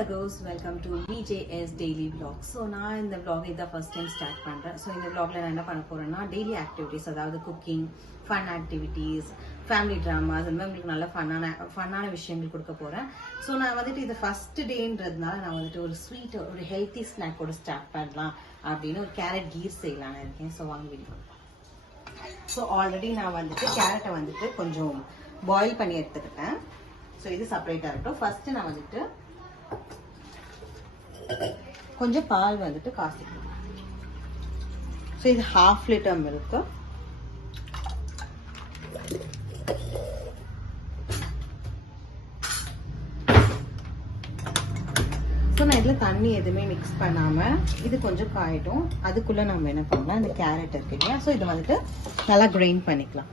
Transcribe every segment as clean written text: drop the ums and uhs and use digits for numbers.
Sagos, welcome to BJS Daily Vlog. So நான் இந்த vlog இத first time start பண்றேன். So இந்த vlogல நான் என்ன பண்ண போறேன்னா daily activities, அதாவது cooking, fun activities, family dramas, அந்த மாதிரி உங்களுக்கு நல்ல ஃபன்னான விஷயங்கள் கொடுக்க போறேன். So நான் வந்துட்டு இது first dayன்றதுனால நான் வந்துட்டு ஒரு ஸ்வீட் ஒரு ஹெல்த்தி ஸ்நாக் ஓட ஸ்டார்ட் பண்ணலாம் அப்படின்னு ஒரு கேரட் கீர் செய்யலாம்னு இருக்கேன். So வாங்க வீடியோ. So ஆல்ரெடி நான் வந்துட்டு கேரட்டை வந்துட்டு கொஞ்சம் பாயில் பண்ணி எடுத்துக்கிட்டேன். ஸோ இது செப்பரேட்டாக இருக்கட்டும். ஃபர்ஸ்ட் நான் வந்துட்டு கொஞ்சம் பால் வந்துட்டு காசிக்கணும். ஸோ இது 1/2 லிட்டர் மில்க். ஸோ நான் இதில் தண்ணி எதுவுமே மிக்ஸ் பண்ணாமல் இது கொஞ்சம் காயட்டும். அதுக்குள்ளே நம்ம என்ன பண்ணலாம், இந்த கேரட் இருக்கு இல்லையா, ஸோ இதை வந்துட்டு நல்லா கிரைண்ட் பண்ணிக்கலாம்.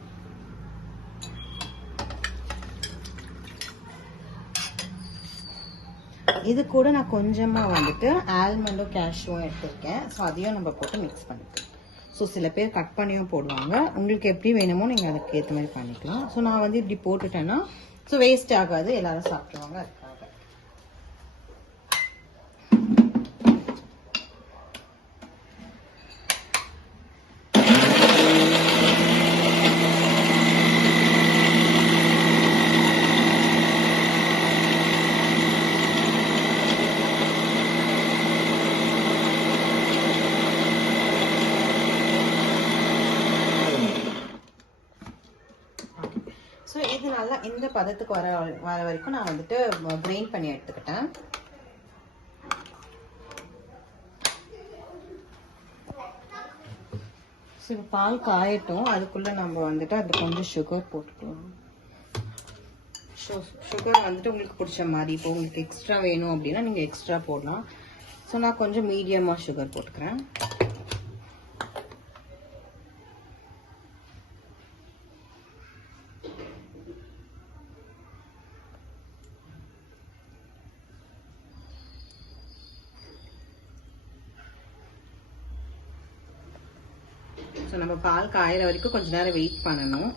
இது கூட நான் கொஞ்சமாக வந்துட்டு ஆல்மண்டும் கேஷ்யூவும் எடுத்துருக்கேன். ஸோ அதையும் நம்ம போட்டு மிக்ஸ் பண்ணிக்கலாம். ஸோ சில பேர் கட் பண்ணியும் போடுவாங்க. உங்களுக்கு எப்படி வேணுமோ நீங்கள் அதுக்கு ஏற்ற மாதிரி பண்ணிக்கலாம். ஸோ நான் வந்து இப்படி போட்டுட்டேன்னா ஸோ வேஸ்ட் ஆகாது, எல்லாரும் சாப்பிடுவாங்க. அதுக்காக ஸோ இது நல்லா இந்த பதத்துக்கு வர வரைக்கும் நான் வந்துட்டு கிரைண்ட் பண்ணி எடுத்துக்கிட்டேன். ஸோ இப்போ பால் காயட்டும். அதுக்குள்ளே நம்ம வந்துட்டு அதில் கொஞ்சம் சுகர் போட்டுக்கலாம். சுகர் வந்துட்டு உங்களுக்கு பிடிச்ச மாதிரி, இப்போ உங்களுக்கு எக்ஸ்ட்ரா வேணும் அப்படின்னா நீங்கள் எக்ஸ்ட்ரா போடலாம். ஸோ நான் கொஞ்சம் மீடியமாக சுகர் போட்டுக்கிறேன். ஸோ நம்ம பால் காயிற வரைக்கும் கொஞ்ச நேரம் வெயிட் பண்ணணும்.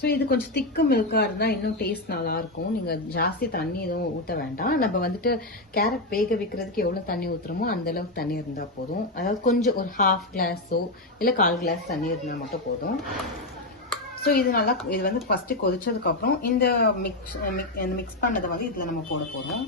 ஸோ இது கொஞ்சம் திக்கு மில்காக இருந்தால் இன்னும் டேஸ்ட் நல்லாயிருக்கும். நீங்கள் ஜாஸ்தி தண்ணி எதுவும் ஊற்ற வேண்டாம். நம்ம வந்துட்டு கேரட் வேக வைக்கிறதுக்கு எவ்வளோ தண்ணி ஊற்றுறோமோ அந்தளவுக்கு தண்ணி இருந்தால் போதும். அதாவது கொஞ்சம் ஒரு 1/2 கிளாஸோ இல்லை 1/4 கிளாஸ் தண்ணி இருந்தால் மட்டும் போதும். ஸோ இது வந்து ஃபஸ்ட்டு கொதிச்சதுக்கப்புறம் இந்த மிக்ஸ் பண்ணதை வந்து இதில் நம்ம போட போகிறோம்.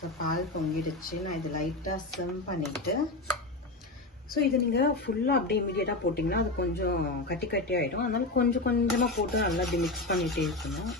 ஸோ பால் பொங்கிடுச்சு. நான் இது லைட்டாக சிம் பண்ணிவிட்டு, ஸோ இது நீங்கள் ஃபுல்லாக அப்படியே இமீடியட்டாக போட்டிங்கன்னா அது கொஞ்சம் கட்டி கட்டி ஆகிடும். அதனால கொஞ்சம் கொஞ்சமாக போட்டு நல்லா அப்படி மிக்ஸ் பண்ணிகிட்டே இருக்கணும்.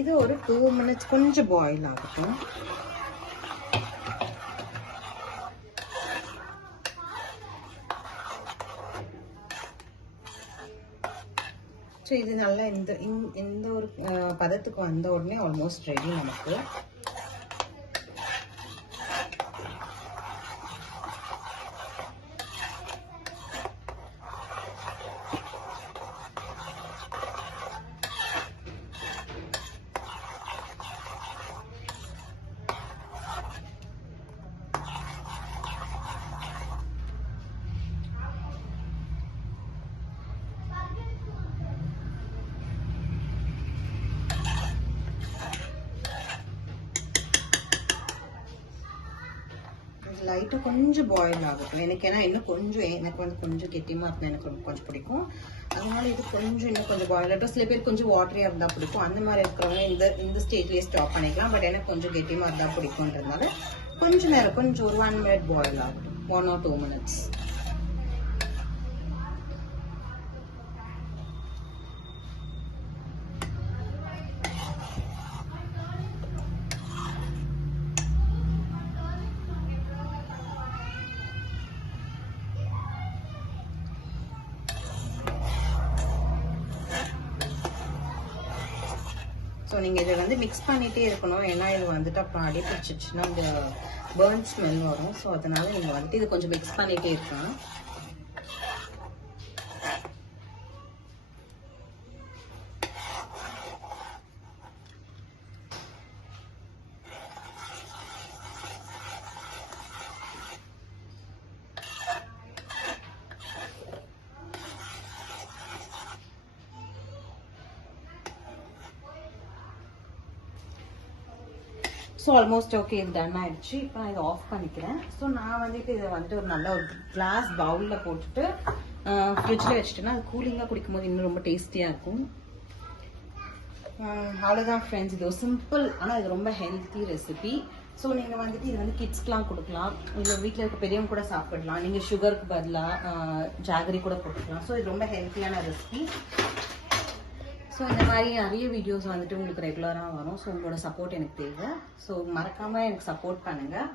இது ஒரு 2 minutes கொஞ்சம் பாயில் ஆகட்டும். ஸோ இது நல்லா இந்த ஒரு பதத்துக்கு வந்த உடனே ஆல்மோஸ்ட் ரெடி நமக்கு. லைட்டாக கொஞ்சம் பாயில் ஆகட்டும். ஏன்னா இன்னும் கொஞ்சம் எனக்கு வந்து கொஞ்சம் கெட்டியமாக இருந்தால் எனக்கு கொஞ்சம் பிடிக்கும். அதனால இது கொஞ்சம் இன்னும் கொஞ்சம் பாயில் ஆகட்டும். சில பேர் கொஞ்சம் வாட்டரியாக இருந்தால் பிடிக்கும். அந்த மாதிரி இருக்கிறவங்க இந்த ஸ்டேஜ்லேயே ஸ்டாப் பண்ணிக்கலாம். பட் எனக்கு கொஞ்சம் கெட்டியமாக இருந்தால் பிடிக்கும்ன்றதுனால கொஞ்சம் நேரம் கொஞ்சம் ஒரு 1 minute பாயில் ஆகட்டும். 1 or 2 minutes. ஸோ நீங்கள் இதை வந்து மிக்ஸ் பண்ணிகிட்டே இருக்கணும். ஏன்னா இது வந்துட்டு அப்புறம் அடி பிடிச்சிச்சுன்னா இந்த பேர்ன் ஸ்மெல் வரும். ஸோ அதனால நீங்கள் வந்துட்டு இது கொஞ்சம் மிக்ஸ் பண்ணிகிட்டே இருக்கணும். ஸோ ஆல்மோஸ்ட் ஓகே, இது டன் ஆயிடுச்சு. இப்போ நான் இதை ஆஃப் பண்ணிக்கிறேன். ஸோ நான் வந்துட்டு இதை வந்துட்டு ஒரு நல்ல ஒரு கிளாஸ் பவுலில் போட்டுட்டு ஃப்ரிட்ஜில் வச்சுட்டேன்னா அது கூலிங்காக குடிக்கும்போது இன்னும் ரொம்ப டேஸ்டியாக இருக்கும். அவ்வளோதான் ஃப்ரெண்ட்ஸ், இது ஒரு சிம்பிள் ஆனால் இது ரொம்ப ஹெல்த்தி ரெசிபி. ஸோ நீங்கள் வந்துட்டு இது வந்து கிட்ஸ்க்கெலாம் கொடுக்கலாம். உங்கள் வீட்டில் இருக்க பெரியவங்க கூட சாப்பிடலாம். நீங்கள் சுகருக்கு பதிலாக ஜாகரி கூட போட்டுக்கலாம். ஸோ இது ரொம்ப ஹெல்த்தியான ரெசிபி. ஸோ இந்த மாதிரி நிறைய வீடியோஸ் வந்துட்டு உங்களுக்கு ரெகுலராக வரும். ஸோ உங்களோட சப்போர்ட் எனக்கு தேவை. ஸோ மறக்காமல் எனக்கு சப்போர்ட் பண்ணுங்கள்.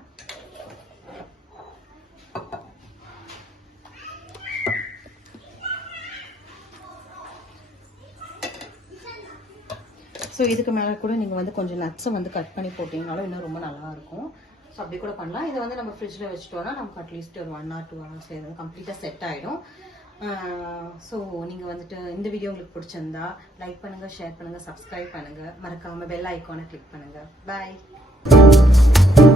ஸோ இதுக்கு மேலே கூட நீங்கள் வந்து கொஞ்சம் நட்ஸை வந்து கட் பண்ணி போட்டிங்கனாலும் இன்னும் ரொம்ப நல்லாயிருக்கும். ஸோ அப்படி கூட பண்ணலாம். இதை வந்து நம்ம ஃப்ரிட்ஜில் வச்சுட்டோம்னா நமக்கு அட்லீஸ்ட் ஒரு 1 or 2 hours இது கம்ப்ளீட்டாக செட் ஆகிடும். ஸோ நீங்கள் வந்துட்டு இந்த வீடியோ உங்களுக்கு பிடிச்சிருந்தா லைக் பண்ணுங்கள், ஷேர் பண்ணுங்கள், சப்ஸ்கிரைப் பண்ணுங்கள். மறக்காமல் பெல் ஐக்கானை கிளிக் பண்ணுங்கள். பாய்.